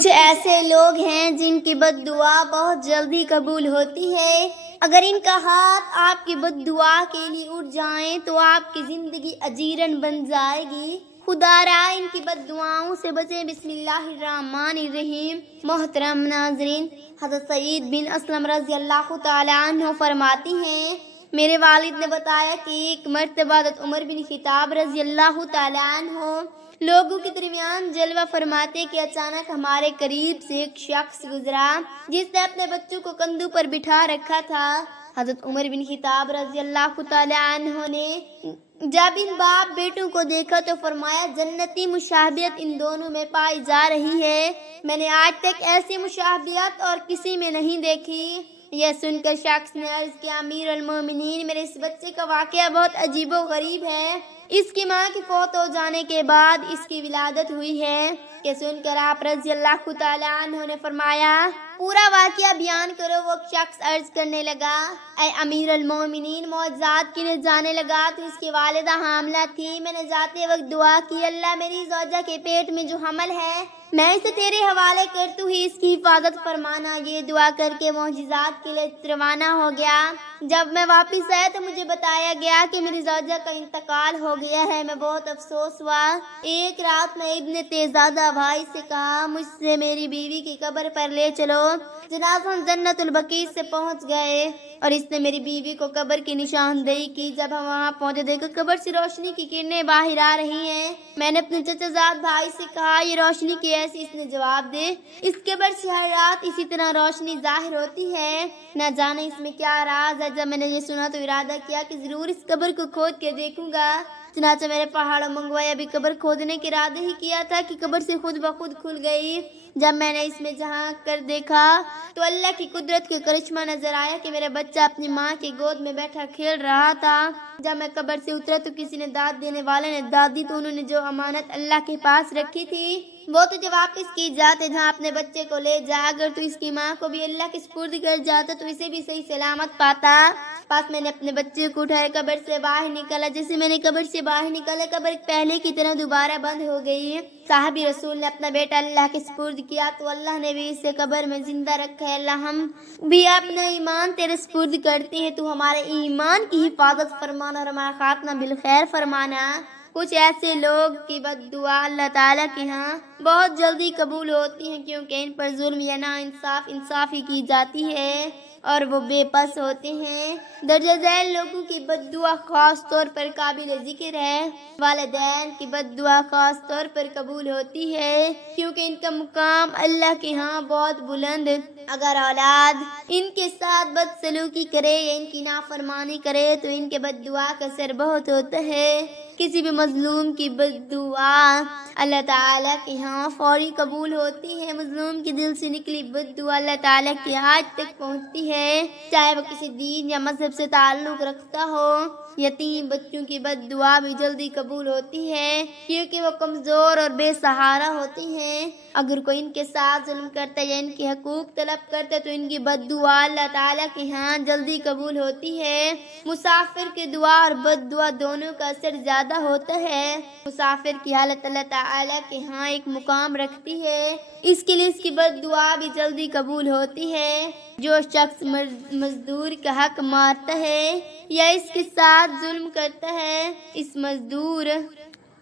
کچھ ایسے لوگ ہیں جن کی بد دعا بہت جلدی قبول ہوتی ہے۔ اگر ان کا ہاتھ آپ کی بد دعا کے لیے اٹھ جائیں تو آپ کی زندگی اجیرن بن جائے گی۔ خدا را ان کی بد دعاؤں سے بچیں۔ بسم اللہ الرحمن الرحیم۔ محترم ناظرین، حضرت سعید بن اسلم رضی اللہ تعالی عنہ فرماتی ہیں، میرے والد نے بتایا کہ ایک مرتبہ حضرت عمر بن خطاب رضی اللہ تعالی عنہ لوگوں کے درمیان جلوہ فرماتے کہ اچانک ہمارے قریب سے ایک شخص گزرا جس نے اپنے بچوں کو کندھوں پر بٹھا رکھا تھا۔ حضرت عمر بن خطاب رضی اللہ تعالی عنہ نے جب ان باپ بیٹوں کو دیکھا تو فرمایا، جنتی مشابہت ان دونوں میں پائی جا رہی ہے، میں نے آج تک ایسی مشابہت اور کسی میں نہیں دیکھی۔ یہ سن کر شخص نے عرض کیا، امیر المومنین، میرے اس بچے کا واقعہ بہت عجیب و غریب ہے۔ اس کی ماں کے فوت ہو جانے کے بعد اس کی ولادت ہوئی ہے۔ کہ سن کر آپ رضی اللہ تعالی عنہ نے فرمایا، پورا واقعہ بیان کرو۔ وہ شخص عرض کرنے لگا، اے امیر المومنین، معجزات کی جانے لگا تو اس کی والدہ حاملہ تھی۔ میں نے جاتے وقت دعا کی، اللہ میری زوجہ کے پیٹ میں جو حمل ہے میں اسے تیرے حوالے کرتی ہوں، اس کی حفاظت فرمانا۔ یہ دعا کر کے معجزات کے لیے روانہ ہو گیا۔ جب میں واپس آیا تو مجھے بتایا گیا کہ میری زوجہ کا انتقال ہو گیا ہے۔ میں بہت افسوس ہوا۔ ایک رات میں ابن تیزادہ بھائی سے کہا، مجھ سے میری بیوی کی قبر پر لے چلو۔ جناب ہم جنت البقیع سے پہنچ گئے اور اس نے میری بیوی کو قبر کی نشاندہی کی۔ جب ہم وہاں پہنچے دیکھا قبر سے روشنی کی کرنیں باہر آ رہی ہیں۔ میں نے اپنے چچا زاد بھائی سے کہا، یہ روشنی کی ایسی؟ اس نے جواب دے، اس قبر سے ہر رات اسی طرح روشنی ظاہر ہوتی ہے، نہ جانے اس میں کیا راز ہے۔ جب میں نے یہ سنا تو ارادہ کیا کہ ضرور اس قبر کو کھود کے دیکھوں گا۔ چنانچہ میرے پہاڑوں منگوایا، ابھی قبر کھودنے کے ارادے ہی کیا تھا کہ قبر سے خود بخود کھل گئی۔ جب میں نے اس میں جھانک کر دیکھا تو اللہ کی قدرت کے کرشمہ نظر آیا کہ میرا بچہ اپنی ماں کی گود میں بیٹھا کھیل رہا تھا۔ جب میں قبر سے اترا تو کسی نے داد دینے والے نے داد دی، تو انہوں نے جو امانت اللہ کے پاس رکھی تھی وہ تجھے واپس کی جاتے۔ جہاں اپنے بچے کو لے جا، اگر تو اس کی ماں کو بھی اللہ کے سپرد کر جاتا تو اسے بھی صحیح سلامت پاتا۔ پس میں نے اپنے بچے کو اٹھایا، قبر سے باہر نکالا۔ جیسے میں نے قبر سے باہر نکالا، قبر پہلے کی طرح دوبارہ بند ہو گئی۔ صحابی رسول نے اپنا بیٹا اللہ کے سپرد کیا تو اللہ نے بھی اسے قبر میں زندہ رکھا ہے۔ اللہ ہم بھی اپنا ایمان تیرے سپرد کرتے ہیں، تو ہمارے ایمان کی حفاظت فرمانا اور ہمارا خاتمہ بالخیر فرمانا۔ کچھ ایسے لوگ کی بد دعا اللہ تعالیٰ کے ہاں بہت جلدی قبول ہوتی ہیں، کیونکہ ان پر ظلم یا انصافی کی جاتی ہے اور وہ بے بس ہوتے ہیں۔ درجہ ذیل لوگوں کی بد دعا خاص طور پر قابل ذکر ہے۔ والدین کی بد دعا خاص طور پر قبول ہوتی ہے، کیونکہ ان کا مقام اللہ کے ہاں بہت بلند۔ اگر اولاد ان کے ساتھ بدسلوکی کرے یا ان کی نافرمانی کرے تو ان کے بد دعا کا اثر بہت ہوتا ہے۔ کسی بھی مظلوم کی بد دعا اللہ تعالیٰ کے ہاں فوری قبول ہوتی ہے۔ مظلوم کے دل سے نکلی بد دعا اللہ تعالیٰ کے ہاتھ تک پہنچتی ہے، چاہے وہ کسی دین یا مذہب سے تعلق رکھتا ہو۔ یتیم بچوں کی بد دعا بھی جلدی قبول ہوتی ہے، کیونکہ وہ کمزور اور بے سہارا ہوتی ہیں۔ اگر کوئی ان کے ساتھ ظلم کرتا ہے یا ان کے حقوق طلب کرتا ہے تو ان کی بد دعا اللہ تعالیٰ کے ہاں جلدی قبول ہوتی ہے۔ مسافر کی دعا اور بد دعا دونوں کا اثر زیادہ ہوتا ہے۔ مسافر کی حالت اللہ تعالیٰ کے ہاں ایک مقام رکھتی ہے، اس کے لیے اس کی بد دعا بھی جلدی قبول ہوتی ہے۔ جو شخص مزدور کا حق مارتا ہے یا اس کے ساتھ ظلم کرتا ہے، اس مزدور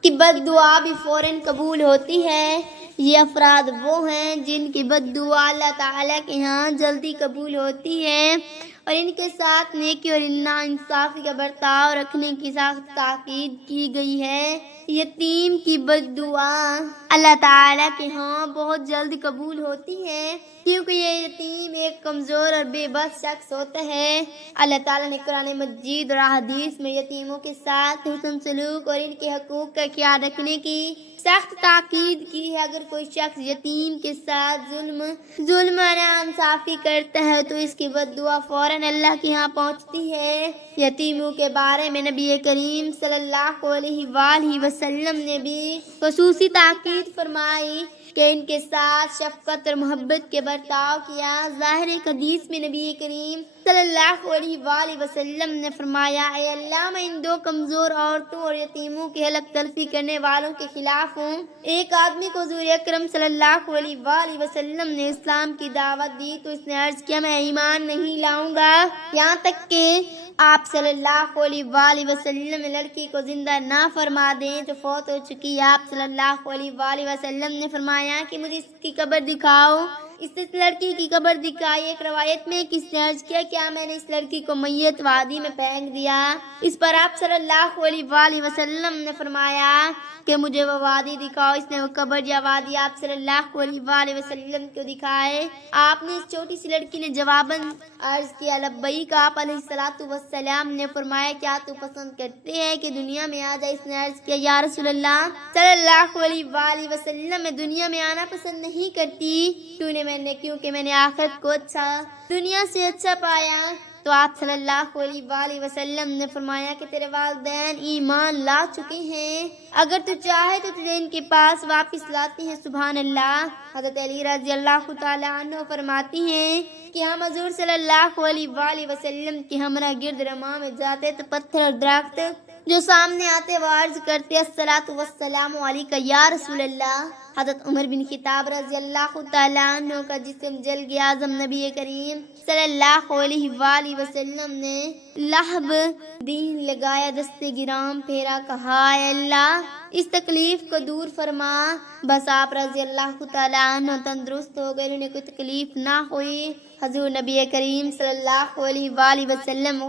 کی بد دعا بھی فوراً قبول ہوتی ہے۔ یہ افراد وہ ہیں جن کی بد دعا اللہ تعالیٰ کے ہاں جلدی قبول ہوتی ہے اور ان کے ساتھ نیکی اور انصافی کا برتاؤ رکھنے کی سخت تاکید کی گئی ہے۔ یتیم کی بد دعا اللہ تعالیٰ کے ہاں بہت جلد قبول ہوتی ہے، کیونکہ یہ یتیم ایک کمزور اور بے بس شخص ہوتا ہے۔ اللہ تعالیٰ نے قرآن مجید اور حدیث میں یتیموں کے ساتھ حسن سلوک اور ان کے حقوق کا خیال رکھنے کی سخت تاکید کی ہے۔ اگر کوئی شخص یتیم کے ساتھ ظلم اور ناانصافی کرتا ہے تو اس کی بد دعا فوراً اللہ کے ہاں پہنچتی ہے۔ یتیموں کے بارے میں نبی کریم صلی اللہ علیہ وآلہ وسلم نے بھی خصوصی تاکید فرمائی کہ ان کے ساتھ شفقت اور محبت کے برتاؤ کیا۔ ظاہر حدیث میں نبی کریم صلی اللہ علیہ وآلہ وسلم نے فرمایا، اے اللہ میں ان دو کمزور عورتوں اور یتیموں کی حلق تلفی کرنے والوں کے خلاف ہوں۔ ایک آدمی کو حضور اکرم صلی اللہ علیہ وآلہ وسلم نے اسلام کی دعوت دی تو اس نے عرض کیا، میں ایمان نہیں لاؤں گا، یہاں تک کہ آپ صلی اللہ علیہ وآلہ وسلم لڑکی کو زندہ نہ فرما دیں جو فوت ہو چکی۔ آپ صلی اللہ علیہ وآلہ وسلم نے فرمایا کہ مجھے اس کی قبر دکھاؤ۔ اس لڑکی کی قبر دکھائی۔ ایک روایت میں کس نے عرض کیا، کیا میں نے اس لڑکی کو میت وادی میں پھینک دیا؟ اس پر آپ صلی اللہ علیہ وآلہ وسلم نے فرمایا کہ مجھے وہ وادی دکھاؤ۔ اس نے وہ قبر یا وادی آپ صلی اللہ علیہ وآلہ وسلم کو دکھائے۔ آپ نے اس چھوٹی سی لڑکی نے جواباً عرض کیا، لبیک۔ آپ علیہ الصلوۃ والسلام نے فرمایا، کیا تو پسند کرتے ہیں کہ دنیا میں آ جائے؟ اس نے عرض کیا، یا رسول اللہ صلی اللہ علیہ وآلہ وسلم، میں دنیا میں آنا پسند نہیں کرتی، کیونکہ میں نے آخرت کو دنیا سے اچھا پایا۔ تو آپ صلی اللہ علیہ وآلہ وسلم نے فرمایا کہ تیرے والدین ایمان لا چکے ہیں، اگر تو چاہے تو تجھے ان کے پاس واپس لاتے ہیں۔ سبحان اللہ۔ حضرت علی رضی اللہ تعالیٰ عنہ فرماتی ہیں کہ ہم حضور صلی اللہ علیہ وآلہ وسلم کی ہمراہ گرد رماں میں جاتے تو پتھر اور درخت جو سامنے آتے وہ عرض کرتے، الصلاۃ والسلام علیک یا رسول اللہ۔ حضرت عمر بن خطاب رضی اللہ تعالیٰ عنہ کا جسم جل گیا۔ اعظم نبی کریم صلی اللہ علیہ وآلہ وسلم نے لہب دین لگایا، دستے گرام پھیرا، کہا اے اللہ اس تکلیف کو دور فرما۔ بس آپ رضی اللہ تعالیٰ عنہ تندرست ہو گئے، انہیں کوئی تکلیف نہ ہوئی۔ حضور نبی کریم صلی اللہ علیہ وآلہ وسلم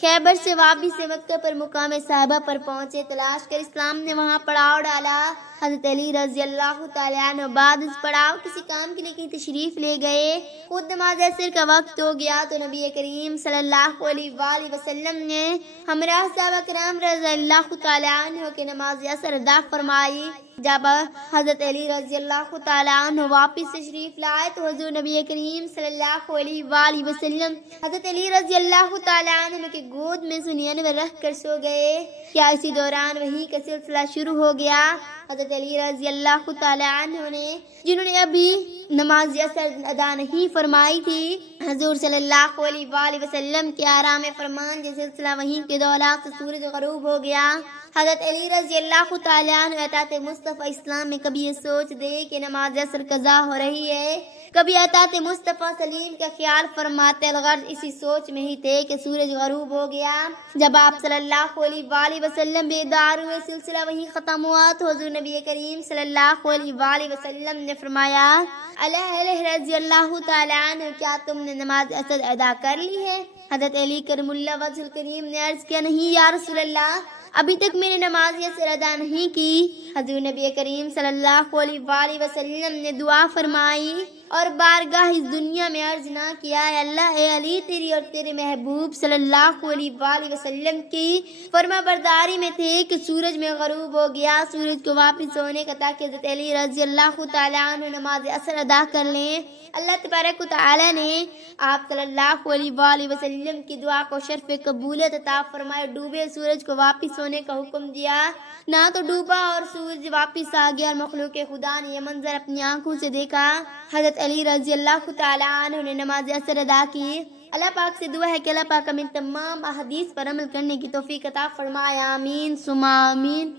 خیبر سے واپس سے مکہ پر مقام صحابہ پر پہنچے، تلاش کر اسلام نے وہاں پڑاؤ ڈالا۔ حضرت علی رضی اللہ تعالیٰ عنہ بعد اس پڑاؤ کسی کام کے لیے کہیں تشریف لے گئے۔ خود نماز عصر کا وقت ہو گیا تو نبی کریم صلی اللہ علیہ وآلہ وسلم نے ہمراہ صحابہ کرام رضی اللہ تعالیٰ عنہ کے نماز عصر ادا فرمائی۔ جب حضرت علی رضی اللہ تعالیٰ عنہ واپس تشریف لائے تو حضور نبی کریم صلی اللہ علیہ وآلہ وسلم حضرت علی رضی اللہ تعالیٰ عنہ کے گود میں سنیانے میں رکھ کر سو گئے۔ کیا اسی دوران وحی کا سلسلہ شروع ہو گیا؟ حضرت علی رضی اللہ تعالیٰ عنہ نے جنہوں نے ابھی نماز عصر ادا نہیں فرمائی تھی، حضور صلی اللہ علیہ وآلہ وسلم کے آرام فرمان کے سلسلہ وحی کے دوران سے سورج غروب ہو گیا۔ حضرت علی رضی اللہ تعالیٰ عنہ اطاعت مصطفیٰ اسلام میں کبھی یہ سوچ دے کہ نماز عصر قضا ہو رہی ہے، کبھی اطاعت مصطفیٰ سلیم کا خیال فرماتے، الغرض اسی سوچ میں ہی تھے کہ سورج غروب ہو گیا۔ جب آپ صلی اللہ علیہ وآلہ وسلم بیدار ہوئے، سلسلہ وہی ختم ہوا تو حضور نبی کریم صلی اللہ علیہ وآلہ وسلم نے فرمایا، علی رضی اللہ تعالیٰ عنہ، کیا تم نے نماز عصر ادا کر لی ہے؟ حضرت علی کرم اللہ وجہ الکریم نے عرض کیا، نہیں یا رسول اللہ، ابھی تک میں نے نماز عصر ادا نہیں کی۔ حضور نبی کریم صلی اللہ علیہ وآلہ وسلم نے دعا فرمائی اور بارگاہ اس دنیا میں عرض نہ کیا، اے اللہ، اے علی تیری اور تیرے محبوب صلی اللہ علیہ وآلہ وسلم کی فرما برداری میں تھے کہ سورج میں غروب ہو گیا، سورج کو واپس ہونے کا، تاکہ حضرت علی رضی اللہ تعالیٰ عنہ نماز عصر ادا کر لیں۔ اللہ تبارک و تعالیٰ نے آپ صلی اللہ علیہ وآلہ وسلم کی دعا کو شرف قبولیت عطا فرمائے، ڈوبے سورج کو واپس ہونے کا حکم دیا، نہ تو ڈوبا اور سورج واپس آ گیا، اور مخلوق خدا نے یہ منظر اپنی آنکھوں سے دیکھا۔ حضرت علی رضی اللہ تعالیٰ عنہ نے نماز عصر ادا کی۔ اللہ پاک سے دعا ہے کہ اللہ پاک ہمیں تمام احادیث پر عمل کرنے کی توفیق عطا فرمائے، آمین ثم آمین۔